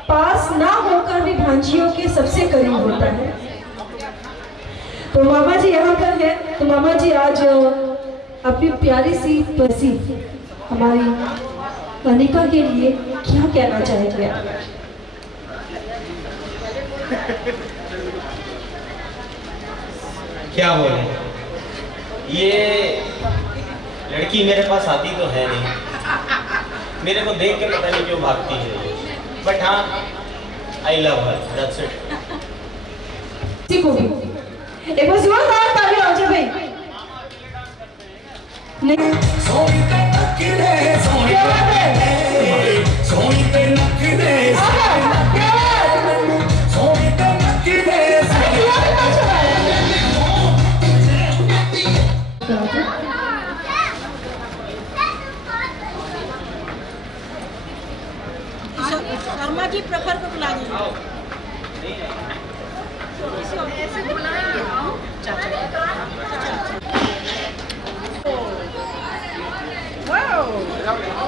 पास ना होकर भी भांजियों के सबसे करीब होता है। तो मामा जी यहाँ पर है, तो मामा जी आज अपनी प्यारी सी बसी हमारी अनिका के लिए क्या कहना चाहेंगे आप? क्या बोले, ये लड़की मेरे पास आती तो है नहीं, मेरे को देख के पता नहीं क्यों भागती है, बट हाँ I love her, that's it. ठीक होगी, एक बार जोरदार तालियां हो जाए भाई। नहीं सोनी पे नखरे, सोनी पे सोनी पे नखरे, सोनी पे नखरे। शर्मा जी प्रेफर को बुला दीजिए।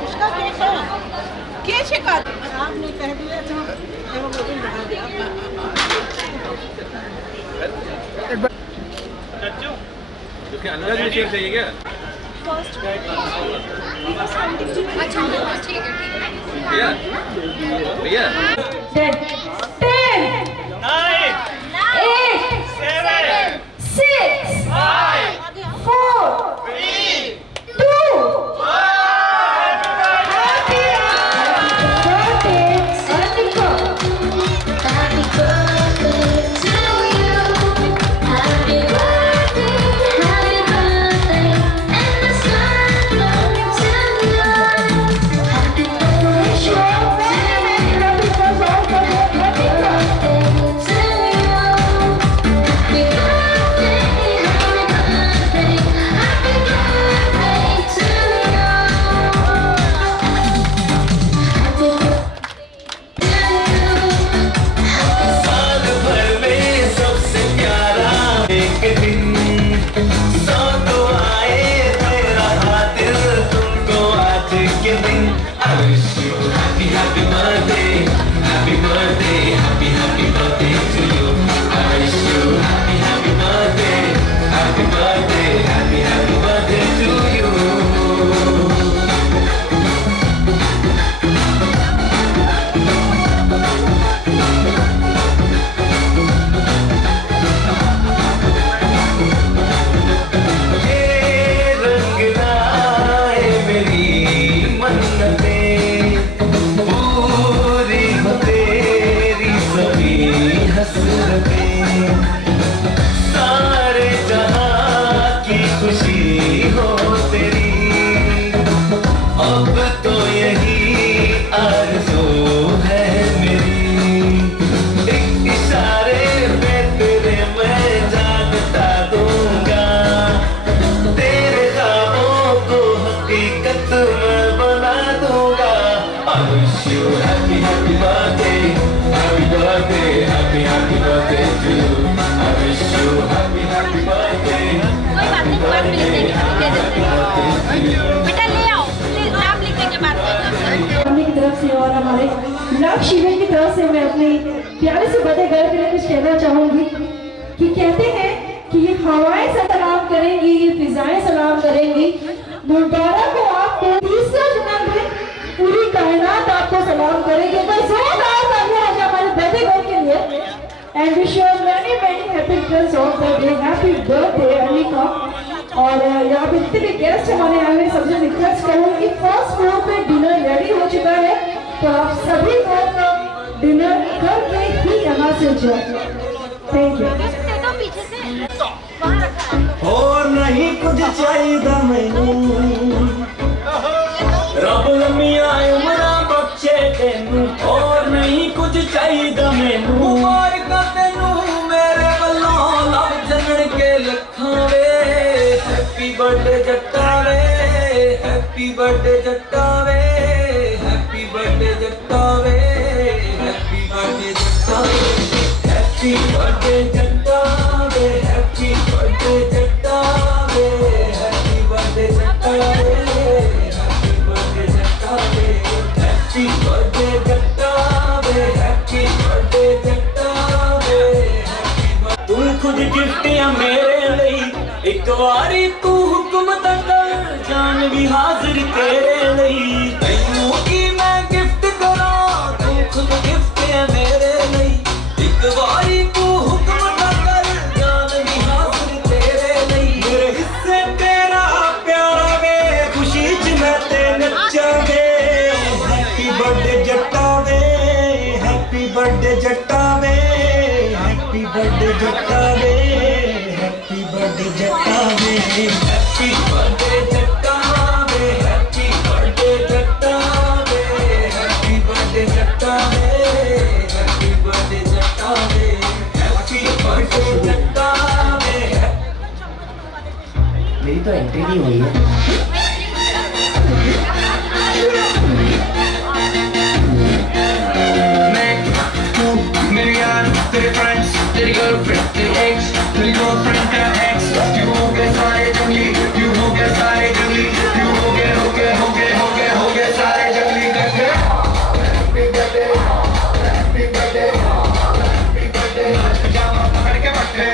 उसका कैसा कैसे कर आपने कह दिया था उसके अंदर में शेयर चाहिए क्या? अच्छा ठीक है भैया भैया 10 9 8 7 6 5 4 3 2 Happy birthday, happy birthday. अब तो यही आरज़ू है मेरी, एक इशारे पे तेरे मैं जान बता दूंगा, तेरे ख्वाबों को हकीकत मैं बना दूंगा। I wish you happy happy birthday, happy birthday, happy happy birthday to you. I wish you happy happy birthday, happy birthday, happy birthday to you. बेटा ले आओ, नाम लिखने के बाद मम्मी की तरफ से और हमारे लक्ष्य इवेंट की तरफ से मैं अपने प्यारे से बड़े गर्ल के लिए कुछ कहना चाहूंगी कि कहते हैं कि ये हवाएं सलाम करेंगी, ये फिजाएं सलाम करेंगी, मुबारक हो आपको तीसरा जन्मदिन, पूरी कायनात आपको सलाम करेगी। तो जोरदार तालियां आज हमारे बर्थडे गर्ल के लिए and wish you many many happy returns of the day, happy birthday Anika. और यहाँ पे जितने भी गेस्ट हमारे आए हुए सबसे रिक्वेस्ट करूँ कि फर्स्ट फ्लोर पे डिनर रेडी हो चुका है, तो आप सभी लोग डिनर करके ही यहाँ से जाओ। Thank you. और नहीं कुछ चाहिए मैनू, रब लम्मिया उमरा बख्शे तेनू, और नहीं कुछ चाहिए मैनू, मुबारक तेनू मेरे वल्लों लव जनन के लखां वे। हैप्पी बर्थडे जट्टा वे, हैप्पी बर्थडे जट्टा वे, हैप्पी बर्थडे जट्टा वे, हैप्पी बर्थडे जट्टा वे, हैप्पी बर्थडे जट्टा वे, हैप्पी बर्थडे जट्टा वे, हैप्पी बर्थडे जट्टा वे, हैप्पी बर्थडे जट्टा वे, हैप्पी बर्थडे जट्टा वे, हैप्पी बर्थडे जट्टा वे। तू खुद गिफ्ट है मेरे लिए, एक बारी तू हुक्म कर, जान भी हाजिर तेरे लिए, तैनू की मैं गिफ्ट करा, तू खुद गिफ्ट है मेरे लिए, एक बारी तू हुक्म कर, जान भी हाजिर तेरे लिए, मेरे हिस्से तेरा प्यारा वे, खुशी च मैं ते नचांगे। हैप्पी बर्थडे जट्टा वे, हैप्पी बर्थडे जट्टा वे, हैप्पी बर्थडे जट्टा वे, हैप्पी बर्थडे जट्टा वे, हैप्पी बर्थडे जट्टा वे, हैप्पी बर्थडे जट्टा वे, हैप्पी बर्थडे जट्टा वे, हैप्पी बर्थडे जट्टा वे, हैप्पी बर्थडे जट्टा वे। मेरी तो एंट्री नहीं हुई है। मेरे यार, तेरे फ्रेंड्स, तेरी गर्लफ्रेंड, तेरी एक्स, तेरी गर्लफ्रेंड का एक्स, क्यों हो गए सारे जंगली, क्यों हो गए सारे जंगली, क्यों हो गए हो गए हो गए हो गए हो गए सारे जंगली इकट्ठे। Happy birthday, happy birthday, happy birthday, पजामा पकड़ के बैठे,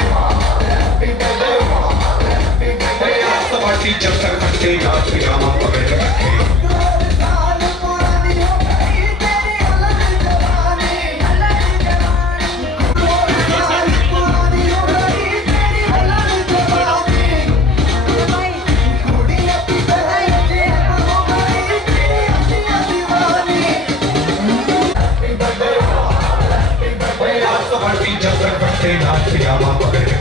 हैप्पी बर्थडे, हैप्पी बर्थडे, आज तो पार्टी जब तक बैठे, आज पजामा पकड़ के बैठे। जब तक बैठे नाच पजामा पकड़ के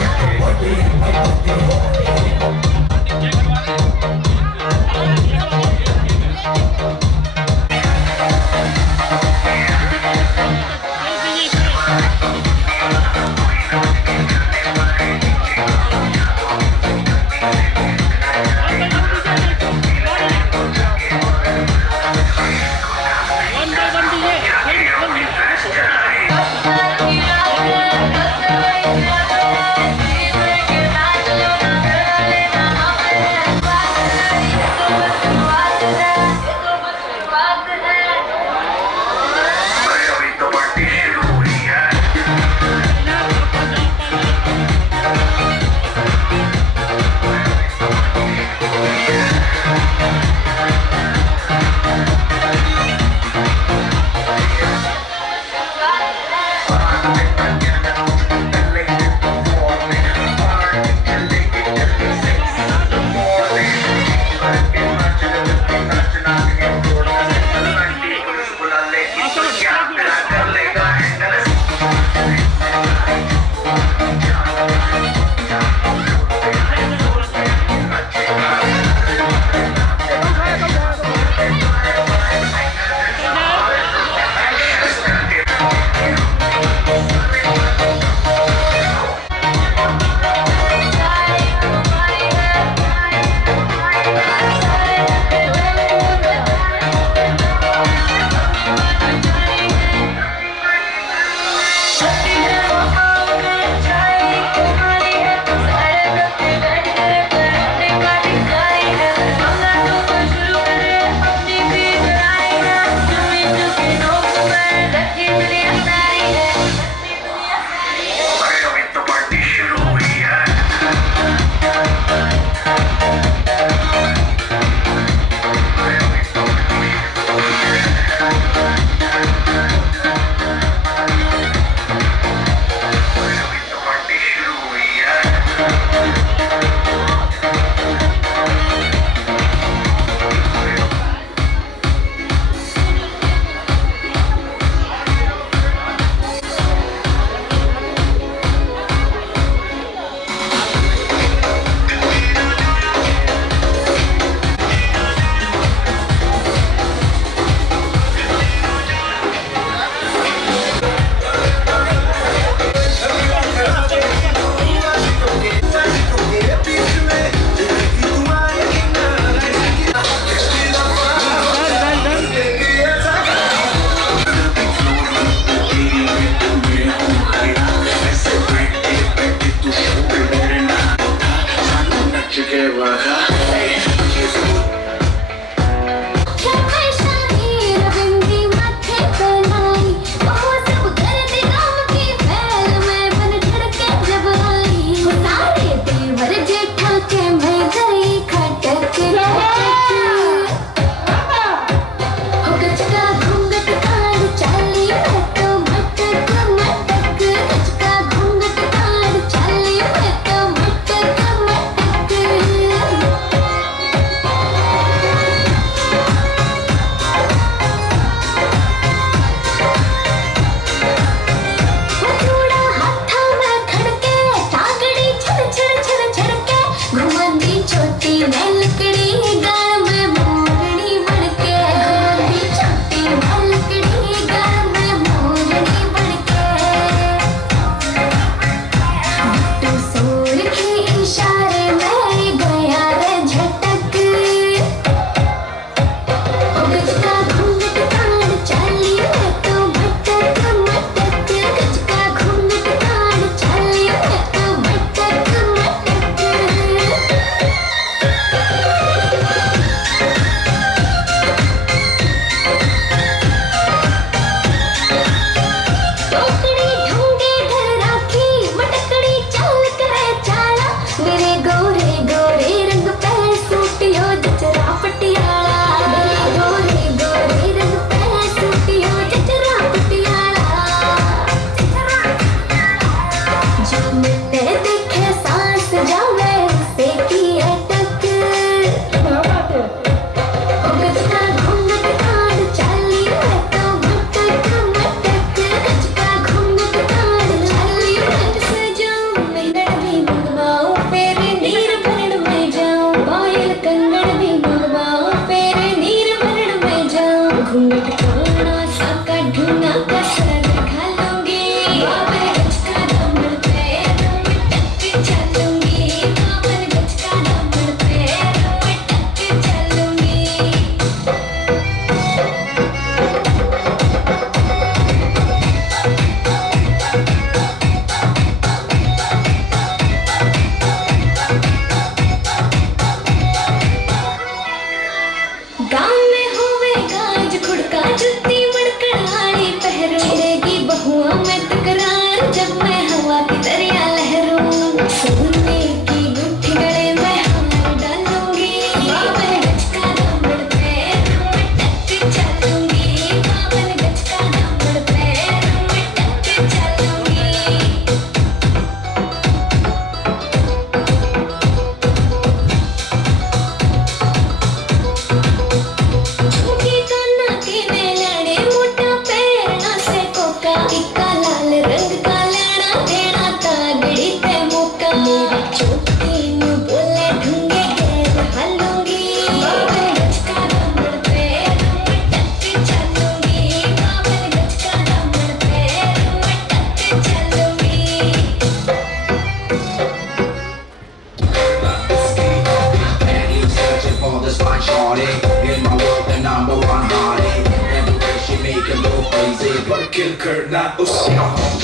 kill Kurt, not Usyk.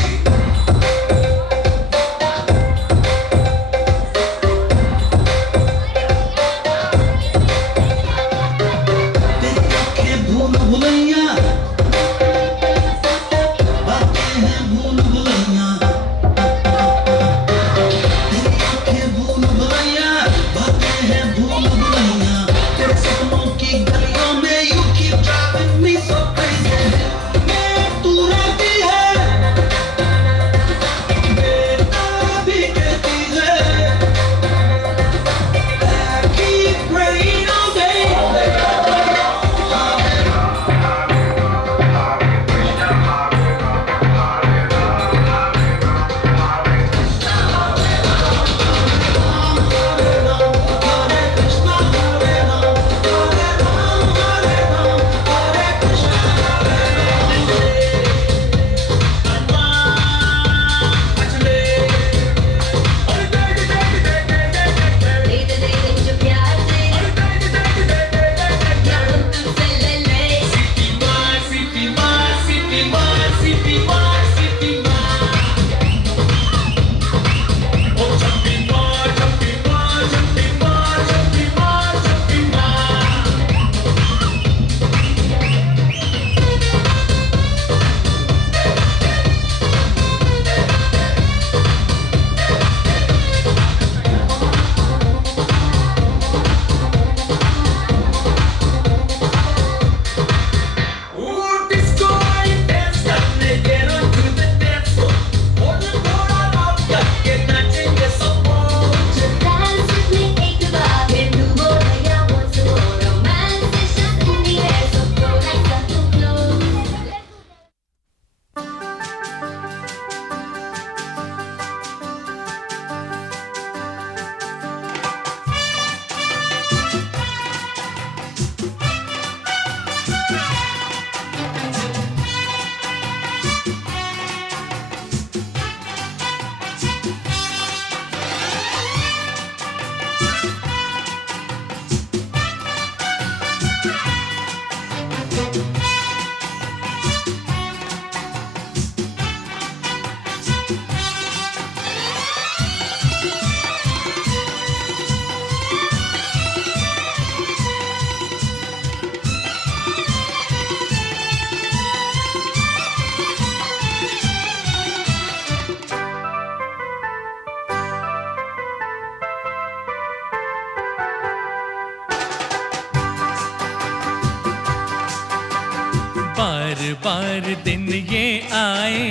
बार बार दिन ये आए,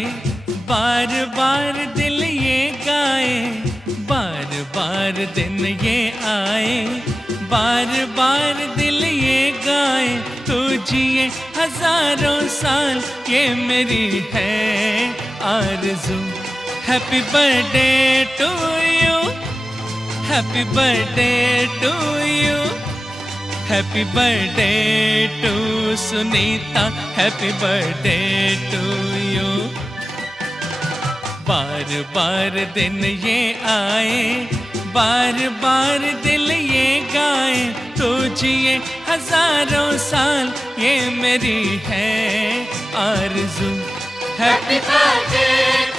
बार बार दिल ये गाए, बार बार दिन ये आए, बार बार दिल ये गाए, तू जिए हजारों साल ये मेरी है आरज़ू। Happy birthday to you, happy birthday to you, happy birthday to Sunita, happy birthday to you. बार बार दिन ये आए, बार बार दिल ये गाए, तो जिए हजारों साल ये मेरी है आरज़ू। हैप्पी बर्थडे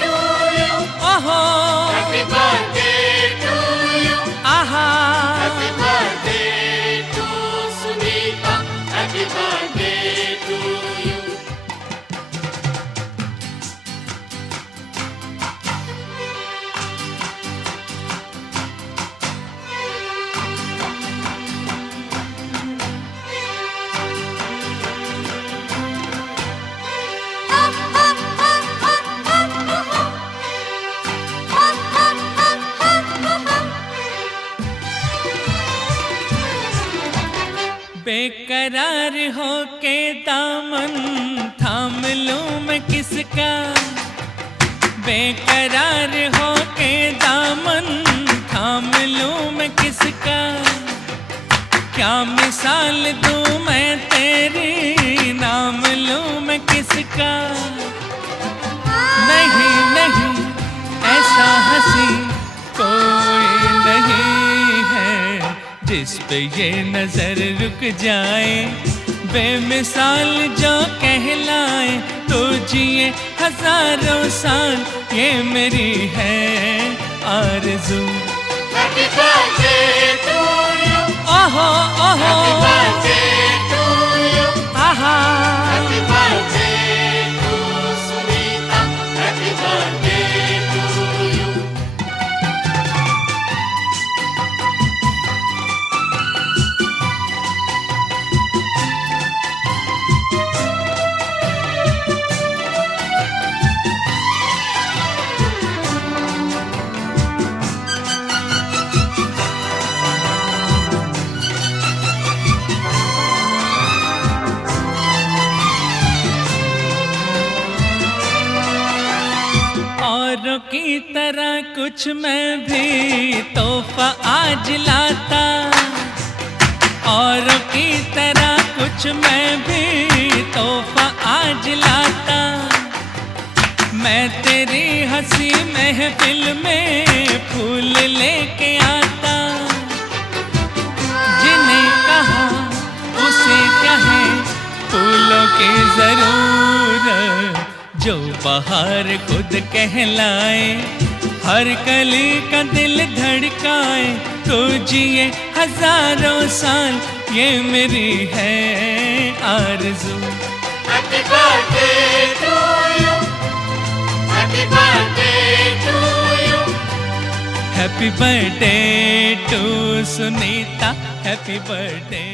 टू यू, ओहो हैप्पी बर्थडे टू यू, आहा happy birthday to Sunita, happy birthday to you. बेकरार हो के दामन थाम लूं मैं किसका, बेकरार हो के दामन थाम लूं मैं किसका, क्या मिसाल दूं मैं तेरी, नाम लूं मैं किसका। नहीं नहीं ऐसा हंसी कोई नहीं है जिस पे ये नजर रुक जाए, बेमिसाल जो कहलाए, तो जिए हजारों साल ये मेरी है आरज़ू। हैप्पी बर्थडे टू यू, ओहो ओहो हैप्पी बर्थडे टू यू, आहा happy birthday to Sunita, happy birthday to you. औरों की तरह कुछ मैं भी तोहफा आज लाता, औरों की तरह कुछ मैं भी तोहफा आज लाता, मैं तेरी हंसी महफिल में फूल लेके आता, जिन्हें कहा उसे कहे फूलों की जरूरत, जो बाहर खुद कहलाए, हर कली का दिल धड़काए, तो जिए हजारों साल ये मेरी है आरज़ू। Happy birthday to you, happy birthday to you, happy birthday to Sunita, happy birthday.